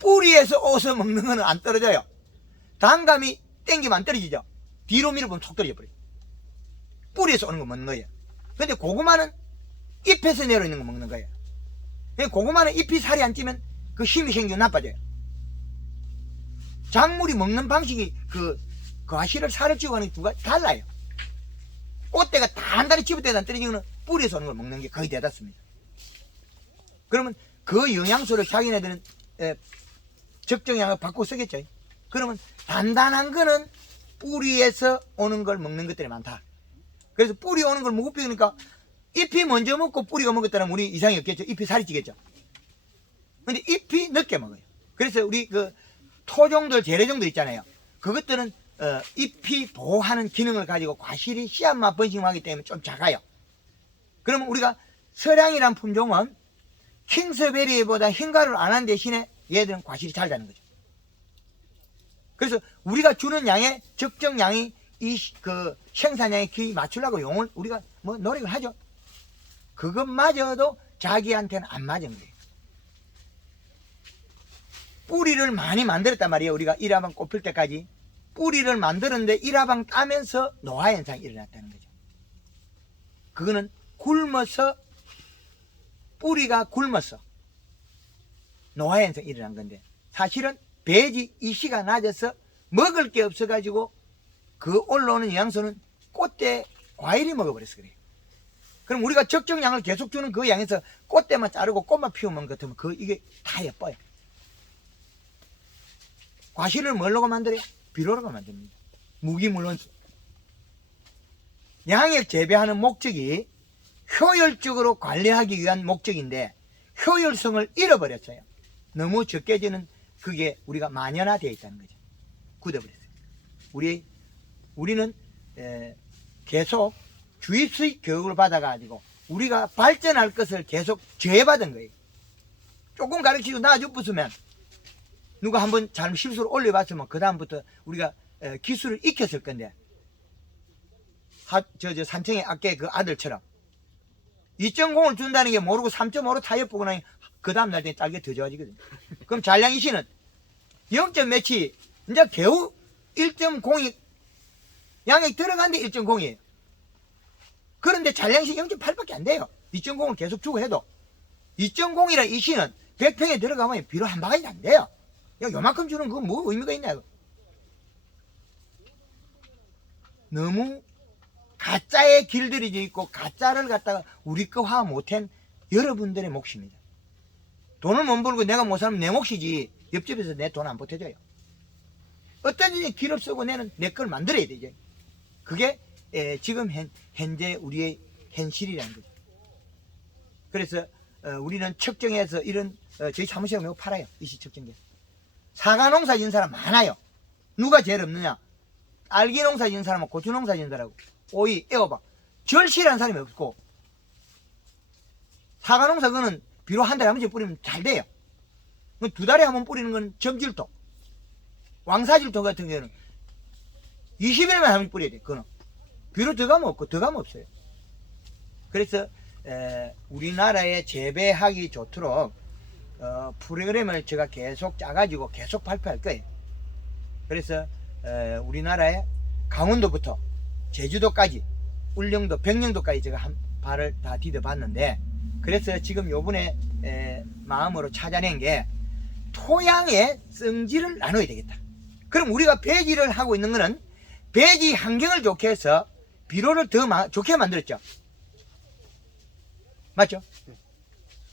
뿌리에서 옷을 먹는 거는 안 떨어져요. 단감이 땡기면 안 떨어지죠? 뒤로 밀어보면 속 떨어져 버려요. 뿌리에서 오는 거 먹는 거예요. 근데 고구마는 잎에서 내려있는 거 먹는 거예요. 고구마는 잎이 살이 안 찌면 그 힘이 생기고 나빠져요. 작물이 먹는 방식이 과실을 살을 찌고 하는 두 가지 달라요. 꽃대가 단단히 집어대다 떨어지는 거는 뿌리에서 오는 걸 먹는 게 거의 대다수입니다. 그러면 그 영양소를 자기네들은 적정량을 바꾸고 쓰겠죠. 그러면 단단한 거는 뿌리에서 오는 걸 먹는 것들이 많다. 그래서 뿌리 오는 걸 못 먹으니까 잎이 먼저 먹고 뿌리가 먹었다면 우리 이상이 없겠죠. 잎이 살이 찌겠죠. 근데 잎이 늦게 먹어요. 그래서 우리 토종들, 재래종들 있잖아요. 그것들은 잎이 보호하는 기능을 가지고 과실이 씨앗만 번식하기 때문에 좀 작아요. 그러면 우리가 서량이란 품종은 킹스베리보다 흰가루를 안 한 대신에 얘들은 과실이 잘 자는 거죠. 그래서 우리가 주는 양의 적정량이 생산량에 귀 맞추려고 용을 우리가 노력을 하죠. 그것마저도 자기한테는 안 맞은 거예요. 뿌리를 많이 만들었단 말이에요. 우리가 일화방 꼽힐 때까지 뿌리를 만드는데 일화방 따면서 노화 현상이 일어났다는 거죠. 그거는 뿌리가 굶어서 노화 현상이 일어난 건데, 사실은 배지 이시가 낮아서 먹을 게 없어가지고 그 올라오는 영양소는 꽃대 과일이 먹어버려서 그래요. 그럼 우리가 적정량을 계속 주는 그 양에서 꽃대만 자르고 꽃만 피우면 같으면 이게 다 예뻐요. 과실을 뭘로 만들어요? 비료로 만듭니다. 무기물론수. 양액 재배하는 목적이 효율적으로 관리하기 위한 목적인데 효율성을 잃어버렸어요. 너무 적게 지는 그게 우리가 만연화되어 있다는 거죠. 굳어버렸어요. 우리는 계속 주입수익 교육을 받아가지고 우리가 발전할 것을 계속 저해받은 거예요. 조금 가르치고 나아져 붙으면 누가 한번 잘못 실수를 올려봤으면 그 다음부터 우리가 기술을 익혔을 건데, 산청의 아깨 그 아들처럼 2.0을 준다는 게 모르고 3.5로 타이어 보고 나니 그 다음날 되니 딸기 더 좋아지거든요. 그럼 잔량이 씨는 0점 몇이 이제 겨우 1.0이 양액 들어간데 1.0이에요. 그런데 잔량시 0.8밖에 안 돼요. 2.0을 계속 주고 해도 2.0이라 이 씨는 100평에 들어가면 비료 한 바가지 안 돼요. 요만큼 주는 그거 뭐 의미가 있냐. 너무 가짜의 길들이 있고 가짜를 갖다가 우리 거화 못한 여러분들의 몫입니다. 돈을 못 벌고 내가 못 살면 내 몫이지 옆집에서 내 돈 안 보태줘요. 어떤 일이 기를 쓰고 내는 내 걸 만들어야 되죠. 그게 지금 현재 우리의 현실이라는 거죠. 그래서 우리는 측정해서 이런 저희 사무실에 매우 팔아요. 이시 측정기에서. 사과 농사 지은 사람 많아요. 누가 제일 없느냐? 딸기 농사 지은 사람은 고추 농사 지은 사람하고 오이, 애호박, 절실한 사람이 없고, 사과 농사 그거는 비로 한 달에 한 번씩 뿌리면 잘 돼요. 2달에 한 번 뿌리는 건 점질토, 왕사질토 같은 경우는 20일에만 한 번 뿌려야 돼. 그거는 비로 들어가면 없고 들어가면 없어요. 그래서 우리나라에 재배하기 좋도록 프로그램을 제가 계속 짜가지고 계속 발표할 거예요. 그래서 우리나라에 강원도부터 제주도까지, 울릉도, 병영도까지 제가 한 발을 다 디뎌봤는데, 그래서 지금 요번에 마음으로 찾아낸 게 토양의 성질을 나눠야 되겠다. 그럼 우리가 배지를 하고 있는 거는 배지 환경을 좋게 해서 비료를 더 좋게 만들었죠. 맞죠?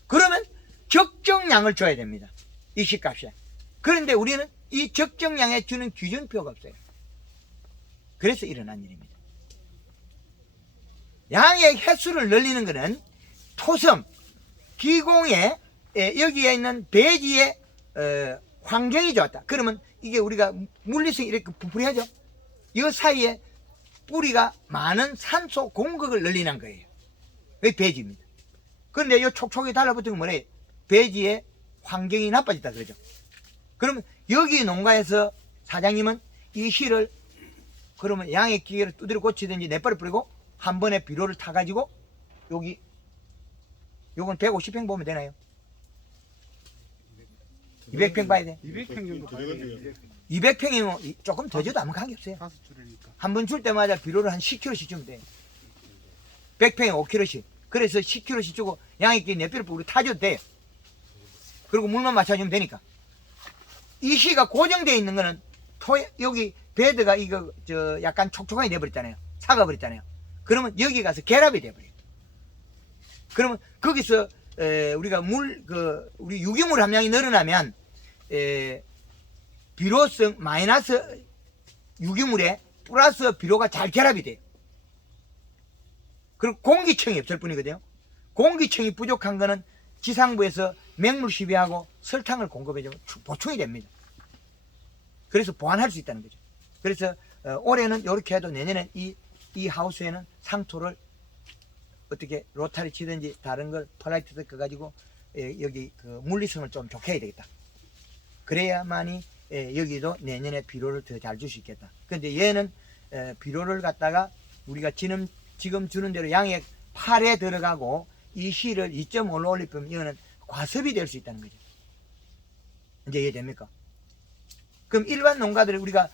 그러면 적정량을 줘야 됩니다. 이식값에. 그런데 우리는 이 적정량에 주는 기준표가 없어요. 그래서 일어난 일입니다. 양의 횟수를 늘리는 것은 토성, 기공에 여기에 있는 배지의 환경이 좋았다. 그러면 이게 우리가 물리성이 이렇게 부풀이하죠. 이 사이에 뿌리가 많은 산소 공급을 늘리는 거예요. 그게 배지입니다. 그런데 이 촉촉이 달라붙은 건 뭐래요? 배지의 환경이 나빠졌다 그러죠. 그러면 여기 농가에서 사장님은 이 실을 그러면 양의 기계를 두드려 고치든지 내버려 뿌리고 한 번에 비료를 타가지고 여기 요건 150평 보면 되나요? 200평 봐야 돼. 200평 정도 봐야 돼. 200평이면 조금 더 줘도 아무 관계없어요. 5줄이니까. 한 번 줄 때마다 비료를 한 10kg씩 주면 돼. 100평에 5kg씩. 그래서 10kg씩 주고 양의 내비를 뿌리고 타줘도 돼요. 그리고 물만 맞춰주면 되니까. 이 시가 고정되어 있는 거는 여기 베드가 이거 약간 촉촉하게 돼버렸잖아요. 사가버렸잖아요. 그러면 여기 가서 결합이 돼버려요. 그러면 거기서 우리가 우리 유기물 함량이 늘어나면 비료성 마이너스 유기물에 플러스 비료가 잘 결합이 돼요. 그리고 공기층이 없을 뿐이거든요. 공기층이 부족한 거는 지상부에서 맹물 시비하고 설탕을 공급해주면 보충이 됩니다. 그래서 보완할 수 있다는 거죠. 그래서 올해는 이렇게 해도 내년에 이 하우스에는 상토를 어떻게 로타리 치든지 다른 걸 펄라이트 섞어가지고 여기 그 물리성을 좀 좋게 해야 되겠다. 그래야만이 여기도 내년에 비료를 더 잘 줄 수 있겠다. 근데 얘는 비료를 갖다가 우리가 지금 주는 대로 양액 8에 들어가고 이 실을 2.5로 올리면 이거는 과습이 될 수 있다는 거죠. 이제 이해됩니까? 그럼 일반 농가들이 우리가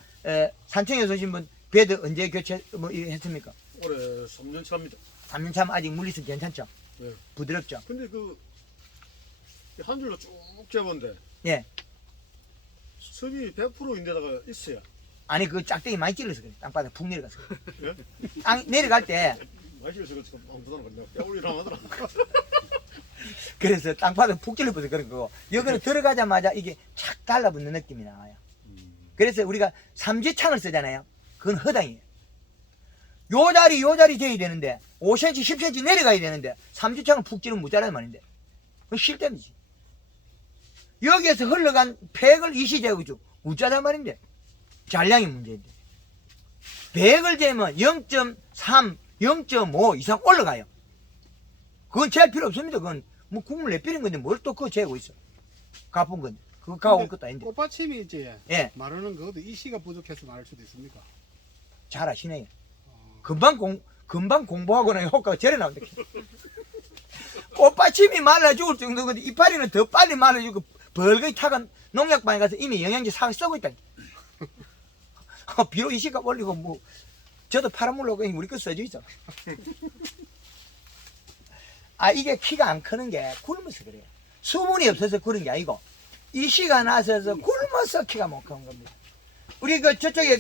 산청에서 오신 분 배드 언제 교체 했습니까? 올해 3년 차입니다. 3년 차면 아직 물리성 괜찮죠? 네. 부드럽죠? 근데 한 줄로 쭉 재본데 예. 섭이 100%인데다가 있어야. 아니 그 짝대기 많이 찔러서 그래. 땅바닥에 푹 내려가서 그래. 예? 땅 내려갈 때 마실에서 그 아무도 건데 뼈울이랑 하더라. 그래서 땅바닥에 푹 찔러서 그런 거고 여기는 들어가자마자 이게 착 달라붙는 느낌이 나와요. 그래서 우리가 삼지창을 쓰잖아요. 그건 허당이에요. 요 자리 돼야 되는데 5cm 10cm 내려가야 되는데 삼지창을 푹 찌르면 무자라는 말인데 그건 실땜이지. 여기에서 흘러간 팩을 이시제거죠. 무자란 말인데 잔량이 문제인데 100을 재면 0.3 0.5 이상 올라가요. 그건 재할 필요 없습니다. 그건 뭐 국물 내비는 건데 뭘 또 그거 재고 있어. 갚은 건데 그거 가올 것도 아닌데. 꽃받침이 이제 예. 마르는 것도 이 시가 부족해서 마를 수도 있습니까? 잘 아시네요. 금방 공부하고는 효과가 저래 나온다. 꽃받침이 말라 죽을 정도인데 이파리는 더 빨리 말라 죽고 벌거이 타가 농약방에 가서 이미 영양제 사 쓰고 있다. 비록 이 시값 올리고 뭐 저도 파란물로 그냥 우리 거 써져 있어. 아 이게 키가 안 크는 게 굶어서 그래요. 수분이 없어서 그런 게 아니고 이 시가 나서서 굶어서 키가 못 크는 겁니다. 우리 저쪽에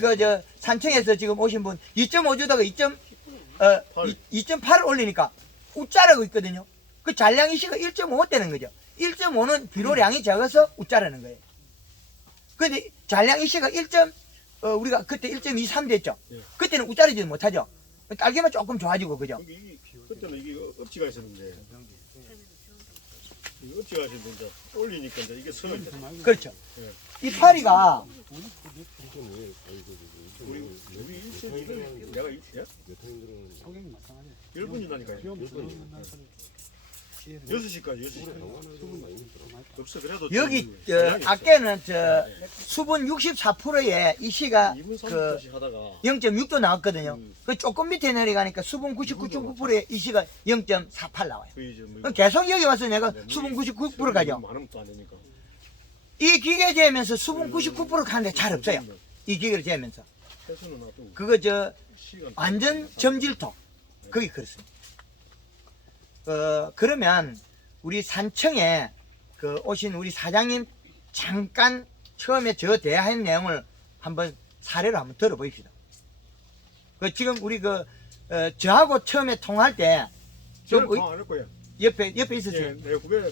산청에서 지금 오신 분 2.5 주다가 2.8을 올리니까 웃자라고 있거든요. 그 잔량이 시가 1.5 되는 거죠. 1.5는 비료량이 적어서 웃자라는 거예요. 근데 잔량이 시가 우리가 그때 1.23 됐죠. 예. 그때는 웃자르지 못하죠. 딸기만 조금 좋아지고 그죠. 그때는 이게 업지가 있었는데 이 업지가 있었는데 이제 올리니까 이제 이게 서면 돼. 그렇죠. 예. 이파리가 우리 여기 1cm 내가 예? 성경이 마찬가지. 1분이라니까요. 6시까지 6시. 없어 그래도 여기 잔량이 없어. 아까는 수분 64%에 이 시가 2분 그 30분씩 하다가 0.6도 나왔거든요. 그 조금 밑에 내려가니까 수분 99.9%에 이 시가 0.48 나와요. 그 이제 뭐 그럼 계속 여기 와서 내가 수분 99% 가죠. 많으면 또 안 되니까. 이 기계 재면서 수분 99% 가는데 잘 없어요. 이 기계를 재면서. 해수는 놔두고 그거 시간 완전 점질토. 거기 그렇습니다. 그러면 우리 산청에 오신 우리 사장님 잠깐 처음에 저 대화한 내용을 한번 사례로 한번 들어보십시다. 지금 우리 저하고 처음에 통화할 때 좀 저는 통화 안할 거야. 옆에 예, 있었어요. 내 후배가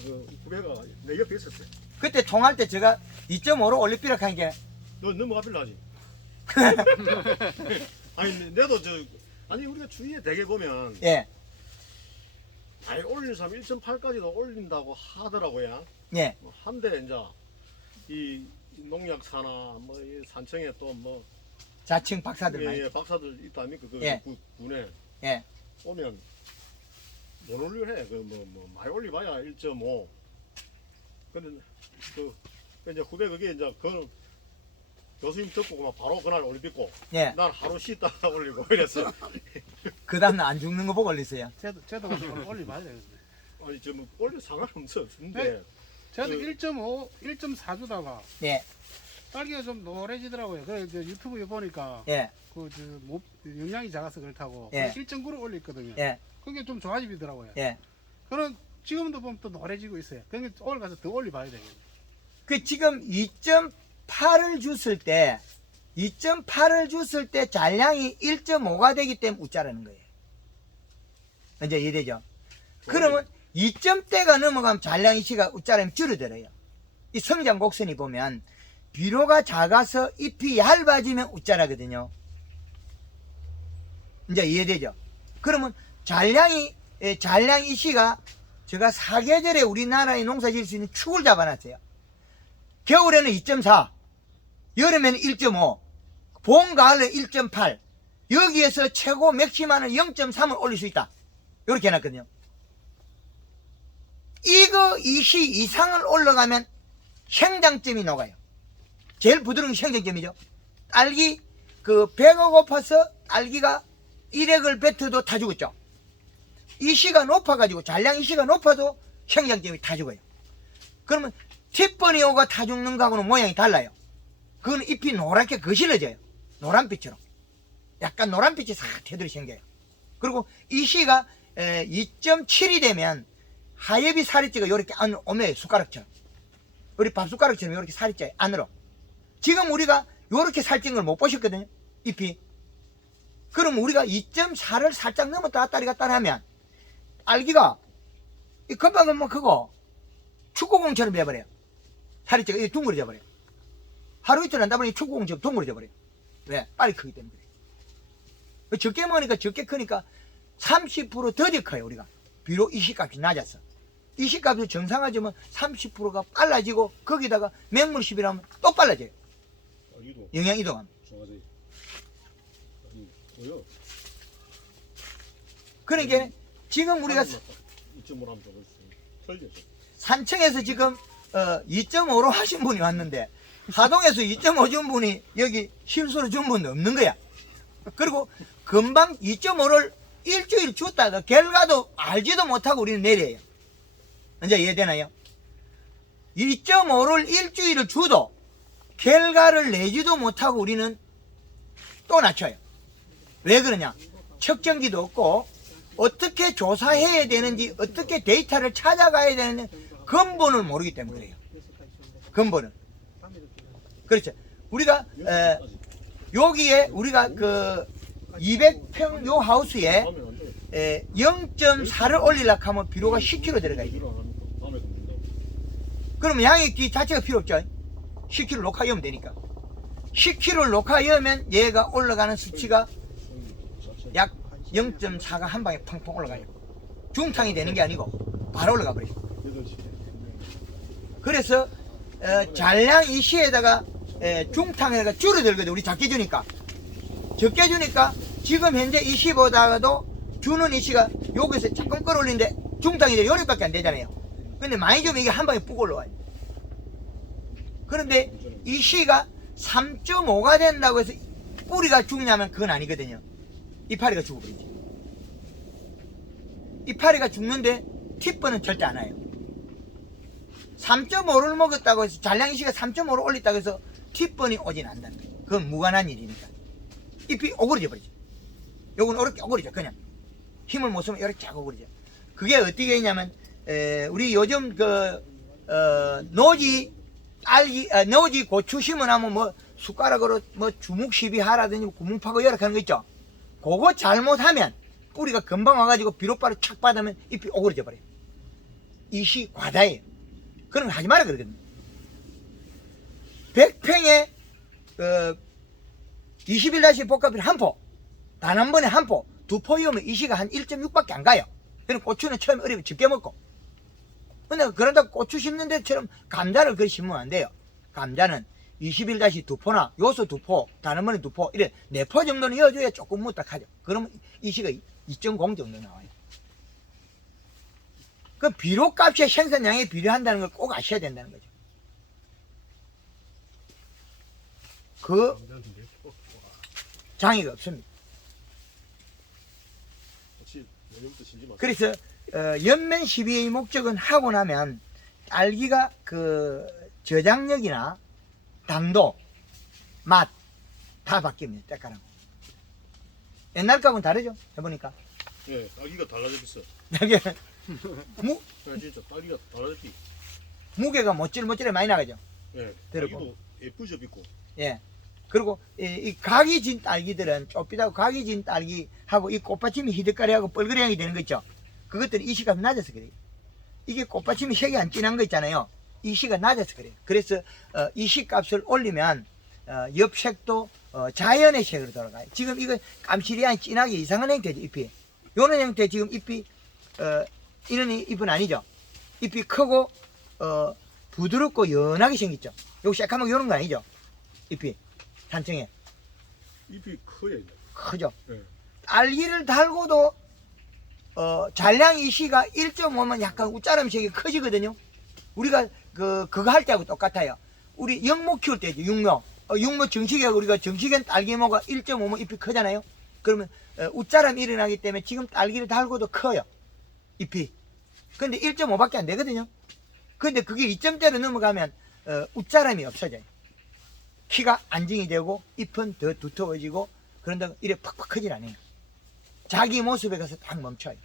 내 옆에 있었어요. 그때 통화할 때 제가 2.5로 올리피라 하는 게 너 넘어가필라 하지. 아니 내도 아니 우리가 주위에 대개 보면 예, 아예 올리는 사람 1.8까지도 올린다고 하더라고요. 예, 한데 이제 이 농약사나 뭐 이 산청에 또 뭐 자칭 박사들 많이. 박사들 있다 아닙니까? 그 예. 군에 예, 오면 못 올려해. 그 뭐 많이 올려봐야 1.5. 근데 그 이제 후배 그게 이제 그 교수님 듣고 그만 바로 그날 올리고 예. 난 하루 쉬다가 올리고 이랬어. 그 다음날 안 죽는 거 보고 올리세요. 저도 오늘 올려봐야 되겠네. 아니 지금 올려 상관없었는데 네. 저도 그- 1.5, 1.4 주다가 예, 딸기가 좀 노래지더라고요. 그래서 이제 유튜브에 보니까 예, 영양이 작아서 그렇다고 예. 1.9를 올렸거든요. 예, 그게 좀 좋아지더라고요. 예. 그럼 지금도 보면 또 노래지고 있어요. 그러니까 오늘 가서 더 올려봐야 되겠네. 그 지금 2.8을 줬을 때, 2.8을 줬을 때 잔량이 1.5가 되기 때문에 웃자라는 거예요. 이제 이해되죠? 그러면 2점대가 넘어가면 잔량이 시가 웃자라면 줄어들어요. 이 성장 곡선이 보면 비료가 작아서 잎이 얇아지면 웃자라거든요. 이제 이해되죠? 그러면 잔량 이시가 제가 사계절에 우리나라의 농사 지을 수 있는 축을 잡아놨어요. 겨울에는 2.4, 여름에는 1.5, 봄, 가을에 1.8, 여기에서 최고 맥시마는 0.3을 올릴 수 있다. 이렇게 해놨거든요. 이거 이시 이상을 올라가면 생장점이 녹아요. 제일 부드러운 게 생장점이죠. 딸기, 배가 고파서 딸기가 일액을 뱉어도 다 죽었죠. 이시가 높아가지고, 잔량 이시가 높아도 생장점이 다 죽어요. 그러면 티퍼니오가 타 죽는 거하고는 모양이 달라요. 그건 잎이 노랗게 거실러져요. 노란빛처럼. 약간 노란빛이 싹 테두리 생겨요. 그리고 이시가 2.7이 되면 하엽이 살이 찌가 이렇게 안으로 오면 숟가락처럼. 우리 밥숟가락처럼 이렇게 살이 쪄요. 안으로. 지금 우리가 이렇게 살찐 걸 못 보셨거든요. 잎이. 그럼 우리가 2.4를 살짝 넘었다 왔다리 갔다 하면 딸기가 금방 크고 축구공처럼 돼버려요. 살이 찌가 둥그러져 버려요. 하루 이틀 한다 보니 축구공처럼 둥그러져 버려요. 왜? 빨리 크기 때문에 그래요. 적게 먹으니까 적게 크니까 30% 더디 커요. 우리가 비록 이시값이 낮았어. 이시값이 정상화지면 30%가 빨라지고 거기다가 맹물 10이라면 또 빨라져요. 딸기도 영양 이동함. 좋아져요. 아니 뭐요? 그러니까 지금 우리가 2.5로 하면 좀 털죠. 산청에서 지금 2.5로 하신 분이 왔는데 하동에서 2.5 준 분이 여기 실수로 준 분도 없는 거야. 그리고 금방 2.5를 일주일 줬다가 결과도 알지도 못하고 우리는 내려요. 이제 이해되나요? 2.5를 일주일을 줘도 결과를 내지도 못하고 우리는 또 낮춰요. 왜 그러냐? 측정기도 없고 어떻게 조사해야 되는지 어떻게 데이터를 찾아가야 되는지 근본을 모르기 때문에 그래요. 근본은. 그렇죠. 우리가 여기에 우리가 200평 요 하우스에 0.4를 올리려고 하면 비료가 10kg 들어가요. 그러면 양액기 자체가 필요 없죠. 10kg 녹화하면 되니까. 10kg를 녹화하면 얘가 올라가는 수치가 약 0.4가 한 방에 팡팡 올라가요. 중탕이 되는 게 아니고 바로 올라가 버려요. 그래서 잔량 이시에다가 중탕에다가 줄어들거든. 우리 작게 주니까. 적게 주니까 지금 현재 이시보다도 주는 이시가 여기서 조금 끌어올리는데 중탕이 돼 요리밖에 안 되잖아요. 근데 많이 주면 이게 한 방에 푹 올라와요. 그런데 이시가 3.5가 된다고 해서 뿌리가 죽냐면 그건 아니거든요. 이파리가 죽어버리지. 이파리가 죽는데 티퍼는 절대 안 와요. 3.5를 먹었다고 해서 잔량 이시가 3.5를 올렸다고 해서 티퍼는 오진 않는다는 거예요. 그건 무관한 일이니까. 잎이 오그러져 버리죠. 요건 이렇게 오그러져. 그냥 힘을 못 쓰면 이렇게 쫙 오그러져. 그게 어떻게 했냐면 우리 요즘 노지 고추 심으면 뭐 숟가락으로 뭐 주먹 시비하라든지 구멍 파고 이렇게 하는 거 있죠. 그거 잘못하면 뿌리가 금방 와가지고 비료바로 착 받으면 잎이 오그러져 버려요. 이시 과다예요. 그런 거 하지 마라 그러거든요. 100평에 21-복합비료 한 포, 단 한 번에 한 포, 두 포이오면 이 시가 한 1.6밖에 안 가요. 그럼 고추는 처음에 어리면 적게 먹고. 근데 그런다 고추 심는 데처럼 감자를 그렇게 심으면 안 돼요. 감자는 21다시 두 포나 요소 두 포, 단 한 번에 두 포, 이래 네 포 정도는 이어줘야 조금 무딱하죠. 그러면 이 시가 2.0 정도 나와요. 그 비료값이 생산량에 비례한다는 걸 꼭 아셔야 된다는 거죠. 그 장애가 없습니다. 혹시 내년부터 심지 마세요. 그래서 연면 시비의 목적은 하고 나면 딸기가 그 저장력이나 당도, 맛 다 바뀝니다. 때깔하고. 옛날 값은 다르죠. 해보니까. 예, 딸기가 달라져 있어. 이게 예, 진짜 딸기가 달라져 있. 무게가 모찔모찔해 많이 나가죠. 예, 들어보. 딸기도 예쁘죠, 있고. 예. 그리고 이 각이 진 딸기들은 좁비다고 각이 진 딸기하고 이 꽃받침이 희득가리하고 뻘그레하게 되는 거 있죠. 그것들이 이 시가 낮아서 그래요. 이게 꽃받침이 색이 안 진한 거 있잖아요. 이 시가 낮아서 그래요. 그래서 이 시 값을 올리면 엽색도 자연의 색으로 돌아가요. 지금 이거 깜시리한 진하게 이상한 형태죠, 잎이. 요런 형태 지금 잎이 이런 잎은 아니죠. 잎이 크고 부드럽고 연하게 생겼죠. 요 새까맣게 요런 거 아니죠. 잎이 산청에 잎이 커요, 이제. 크죠. 예. 딸기를 달고도 잔량 이 시가 1.5면 약간 웃자람색이 커지거든요. 우리가 그거 할 때하고 똑같아요. 우리 영모 키울 때죠. 육모. 육모 정식이하고 우리가 정식엔 딸기모가 1.5면 잎이 크잖아요. 그러면 웃자람이 일어나기 때문에 지금 딸기를 달고도 커요. 잎이. 근데 1.5밖에 안 되거든요. 근데 그게 2점대로 넘어가면 웃자람이 없어져요. 키가 안정이 되고 잎은 더 두터워지고 그런다고 이래 팍팍 크질 않아요. 자기 모습에 가서 딱 멈춰요.